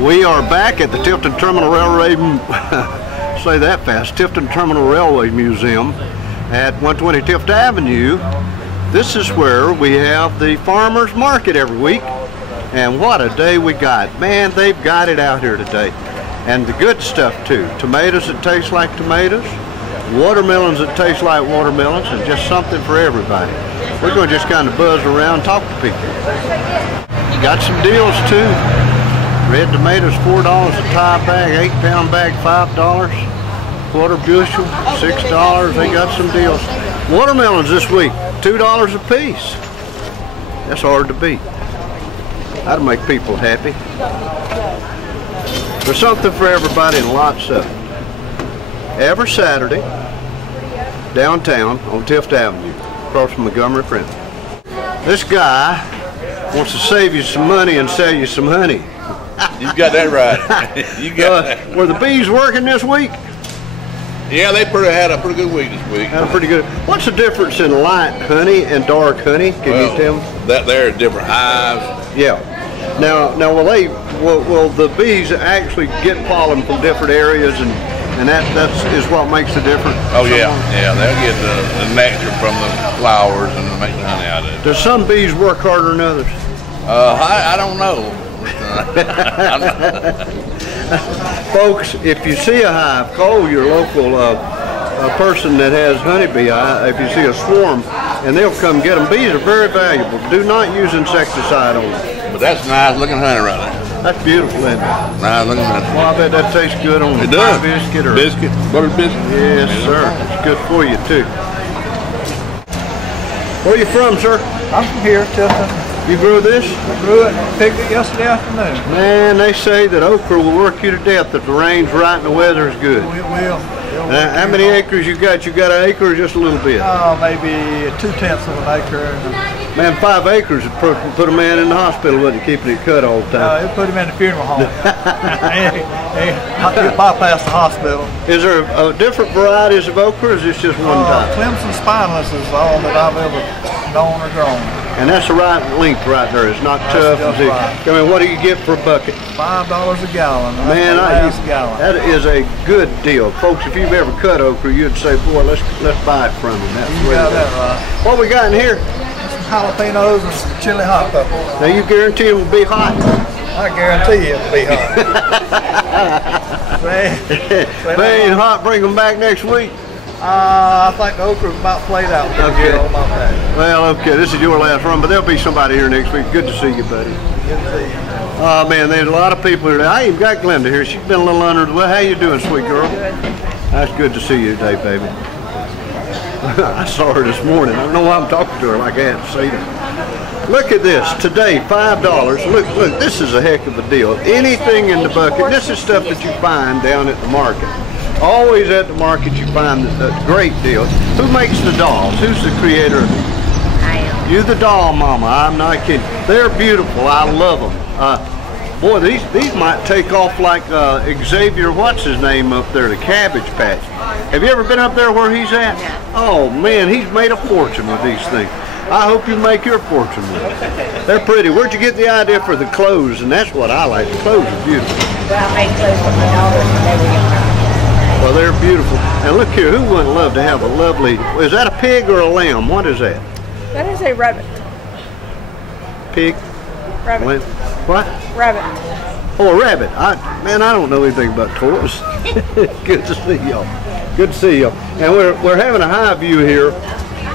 We are back at the Tifton Terminal Railway, say that fast, Tifton Terminal Railway Museum at 120 Tifton Avenue. This is where we have the farmers market every week, and what a day we got. Man, they've got it out here today. And the good stuff too. Tomatoes that taste like tomatoes, watermelons that taste like watermelons, and just something for everybody. We're going to just kind of buzz around, talk to people. Got some deals too. Red tomatoes, $4 a tie bag, 8-pound bag, $5. Quarter bushel, $6. They got some deals. Watermelons this week, $2 a piece. That's hard to beat. That'll make people happy. There's something for everybody and lots of it. Every Saturday, downtown on Tifton Avenue, across from Montgomery Printing. This guy wants to save you some money and sell you some honey. You got that right. You got that. Were the bees working this week? Yeah, they had a pretty good week this week. Had a pretty good. What's the difference in light honey and dark honey? Can you tell me? That they're different hives. Yeah. Now will the bees actually get pollen from different areas, and that is what makes the difference? Oh yeah, they'll get the nectar from the flowers and make the honey out of it. Does some bees work harder than others? I don't know. Folks, if you see a hive, call your local person that has honeybee. If you see a swarm, and they'll come get them. Bees are very valuable. Do not use insecticide on them. But that's nice looking honey right there. That's beautiful, isn't it? Nice looking honey. Well, I bet that tastes good on it does. Biscuit or biscuit, buttered biscuit. Yes, sir. It's good for you too. Where are you from, sir? I'm from here, Tifton. You grew this? I grew it and picked it yesterday afternoon. Man, they say that okra will work you to death if the rain's right and the weather is good. It will. How many acres you got? You got an acre or just a little bit? Maybe 2/10 of an acre. Man, 5 acres would put a man in the hospital, wouldn't it, keeping it cut all the time? It put him in the funeral home. He bypassed the hospital. Is there different varieties of okra, or is this just one type? Clemson Spineless is all that I've ever known or grown. And that's the right length right there. It's not tough. Right. I mean, what do you get for a bucket? $5 a gallon. Man, that is a good deal. Folks, if you've ever cut okra, you'd say, boy, let's buy it from him. That's you got that right. What we got in here? Jalapenos and some chili hot peppers. Now you guarantee it will be hot? I guarantee you it'll be hot. If they ain't hot, bring them back next week. I think the okra's about played out. Okay. That. Well, okay, this is your last run, but there'll be somebody here next week. Good to see you, buddy. Good to see you. Oh man, there's a lot of people here. I even got Glenda here. She's been a little under the weather. How you doing, sweet girl? Good. That's good to see you today, baby. I saw her this morning. I don't know why I'm talking to her like I hadn't seen her. Look at this. Today, $5. Look, this is a heck of a deal. Anything in the bucket. This is stuff that you find down at the market. Always at the market you find a great deal. Who makes the dolls? Who's the creator of them? I am. You the doll mama. I'm not kidding. They're beautiful. I love them. Boy, these might take off like Xavier, what's his name up there, the Cabbage Patch. Have you ever been up there where he's at? Yeah. Oh man, he's made a fortune with these things. I hope you make your fortune with them. They're pretty. Where'd you get the idea for the clothes? And that's what I like. The clothes are beautiful. Well, I made clothes for my daughters when they were younger. Well, they're beautiful. And look here, who wouldn't love to have a lovely, is that a pig or a lamb? What is that? That is a rabbit. Pig? Rabbit. Lamb? What? Rabbit. Oh, a rabbit. Man, I don't know anything about toys. Good to see y'all. Good to see y'all. And we're having a high view here.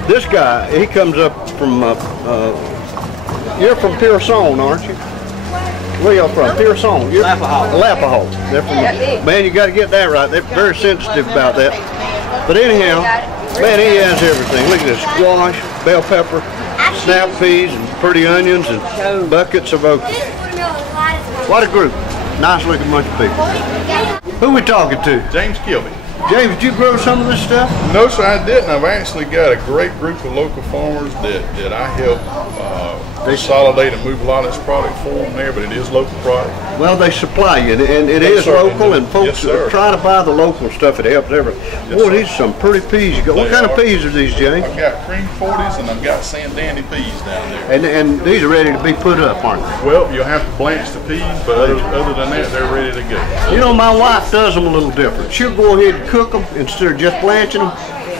This guy, he comes up from, you're from Pearson, aren't you? Where y'all from? Pearson? Lapahaw. They're from, man, you got to get that right. They're very sensitive about that. But anyhow, man, he has everything. Look at this, squash, bell pepper, snap peas, and pretty onions, and buckets of okra. What a group. Nice looking bunch of people. Who we talking to? James Kilby. James, did you grow some of this stuff? No, sir, I didn't. I've actually got a great group of local farmers that I help consolidate and move a lot of this product for them there, but it is local product. Well, they supply you, and it They is certainly local, do. and folks Yes, sir. try to buy the local stuff. It helps everything. Yes, Boy, sir. these are some pretty peas you got. What They kind of are. peas are these, James? I've got cream 40s and I've got Sandandy peas down there. And these are ready to be put up, aren't they? Well, you'll have to blanch the peas, but other than that, they're ready to go. You know, my wife does them a little different. She'll go ahead and cook them instead of just blanching them,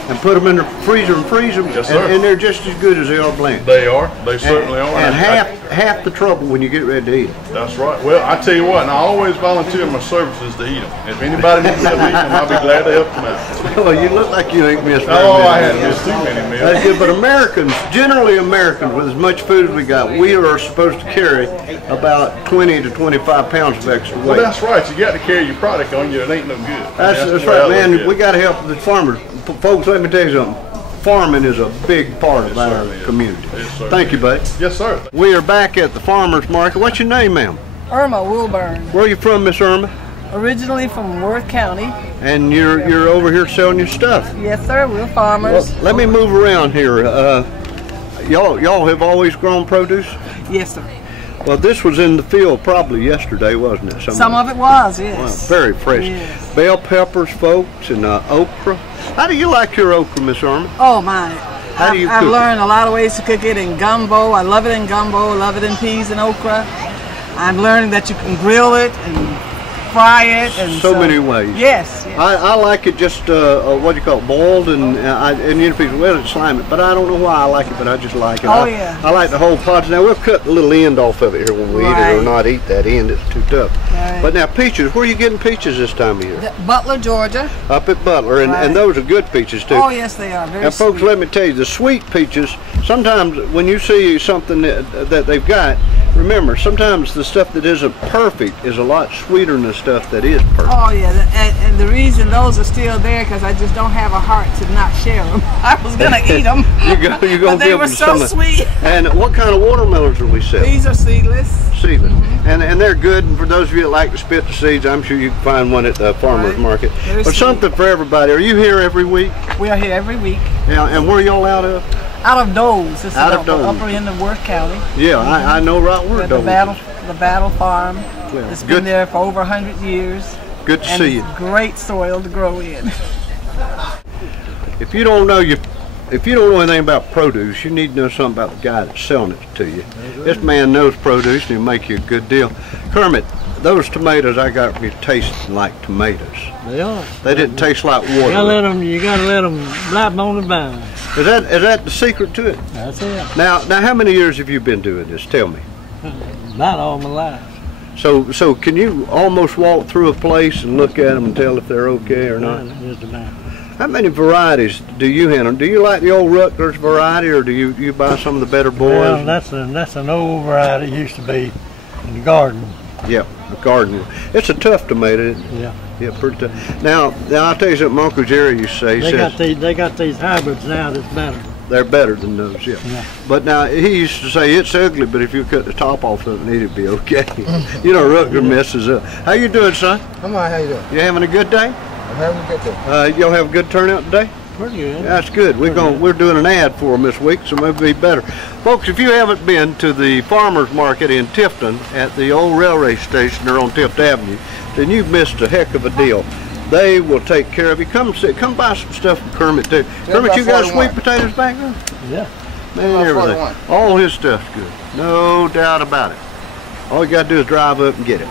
and put them in the freezer and freeze them, Yes, sir. and they're just as good as they are blanched. They are. They certainly are. And half the trouble when you get ready to eat them. That's right. Well, I tell you what, and I always volunteer my services to eat them. If anybody needs to eat them, I'll be glad to help them out. Well, you look like you ain't missed very Oh, many I hadn't meals. missed too many meals. That's good, but Americans, generally Americans, with as much food as we got, we are supposed to carry about 20 to 25 pounds of extra weight. Well, that's right. You got to carry your product on you. It ain't no good. That's the right, way I look man. at We it. got to help the farmers. Folks, let me tell you something. Farming is a big part of our certainly is. community. It certainly Thank you, is. buddy. Yes, sir. We are back at the farmers market. What's your name, ma'am? Irma Wilburn, Where are you from, Miss Irma? originally from Worth County. And you're over here selling your stuff. Yes, sir, we're Well, farmers. let me move around here. Y'all have always grown produce? Yes, sir. Well, this was in the field probably yesterday, wasn't it? Some of it was, Wow, yes. very fresh. Yes. Bell peppers, folks, and okra. How do you like your okra, Miss Irma? Oh, my. How do you I've cook it? learned a lot of ways to cook it in gumbo. I love it in gumbo. I love it in peas and okra. I'm learning that you can grill it and fry it. And So many ways. Yes. yes. I like it just what do you call it, boiled, and you know, people well it's slimy, but I don't know why I like it, but I just like it. Oh, yeah. I like the whole pot. Now we'll cut the little end off of it here when we eat it, or Right. not eat that end. It's too tough. Right. But now peaches, where are you getting peaches this time of year? Butler, Georgia. Up at Butler, and Right. those are good peaches too. Oh, yes, they are. Very And folks, sweet. let me tell you, the sweet peaches, sometimes when you see something that they've got, remember, sometimes the stuff that isn't perfect is a lot sweeter than the stuff that is perfect. Oh yeah, and the reason those are still there because I just don't have a heart to not share them. I was gonna eat them, You're but gonna they give were them so some of- sweet. And what kind of watermelons are we selling? These are seedless. Seedless. And they're good, and for those of you that like to spit the seeds, I'm sure you can find one at the farmer's Right. market. Very But sweet. something for everybody. Are you here every week? We are here every week. Yeah, and where y'all out of? Out of Doles. This Out is of Doles. upper end of Worth County. Yeah, I know right where We're it the is. the Battle Farm. Well, It's good. been there for over 100 years. Good to And see you. it's great soil to grow in. If you don't know anything about produce, you need to know something about the guy that's selling it to you. This man knows produce, and he'll make you a good deal. Kermit, those tomatoes I got me tasting like tomatoes. They are. They didn't taste like You gotta water. let them ripen on the vine. Is that the secret to it? That's it. Now, how many years have you been doing this? Tell me. About all my life. So can you almost walk through a place and look at them and tell if they're okay or not? Just about. How many varieties do you handle? Do you like the old Rutgers variety, or do you buy some of the better boys? Well, that's an old variety. It used to be in the garden. Yeah, a garden. It's a tough tomato. Yeah. Yeah, pretty tough. Now I'll tell you something. Uncle Jerry used to say. He says They got these hybrids now that's better. they're better than those. Yeah. Yeah. But now he used to say it's ugly, but if you cut the top off of it, it'd be okay. You know, Rutgers messes up. How you doing, son? I'm all right, how you doing? You having a good day? I'm having a good day. Y'all have a good turnout today? Pretty good. That's good. We're doing an ad for them this week, so maybe be better. Folks, if you haven't been to the farmers market in Tifton at the old railway station there on Tift Avenue, then you've missed a heck of a deal. They will take care of you. Come buy some stuff from Kermit too. Kermit, you got 41. sweet potatoes back there? Yeah. Man, About everything. 41. All his stuff's good. No doubt about it. All you gotta do is drive up and get it.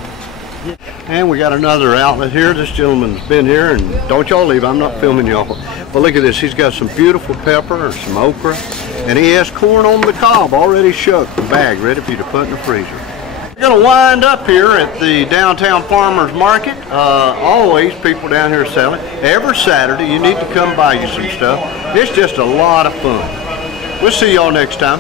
And we got another outlet here. This gentleman's been here, and don't y'all leave. I'm not filming y'all. But look at this. He's got some beautiful pepper and some okra, and he has corn on the cob already shucked and bagged, ready for you to put in the freezer. We're going to wind up here at the downtown farmers market. Always people down here selling. Every Saturday, you need to come buy you some stuff. It's just a lot of fun. We'll see y'all next time.